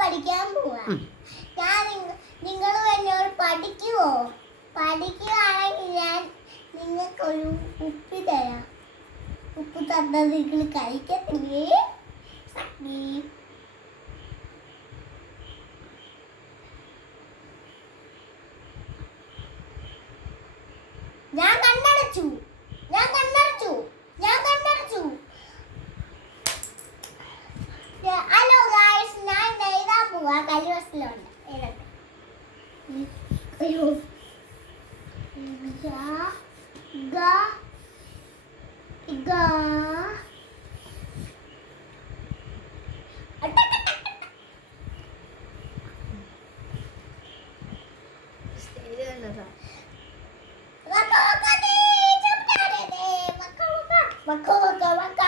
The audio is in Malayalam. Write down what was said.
പഠിക്കാൻ പോവാ. ഞാൻ നിങ്ങൾ എന്നോട് പഠിക്കുവോ? പഠിക്കുകയാണെങ്കിൽ ഞാൻ നിങ്ങൾക്കൊരു ഉപ്പ് തരാം. ഉപ്പ് തന്നത് നിങ്ങൾ കഴിക്കത്തില്ലേ? ഞാൻ കണ്ണടച്ചു. ഹലോ ഗായ്സ്, ഞാൻ എഴുതാൻ പോവാ. കലിവസിലുണ്ട് എഴുതട്ടെ. Maka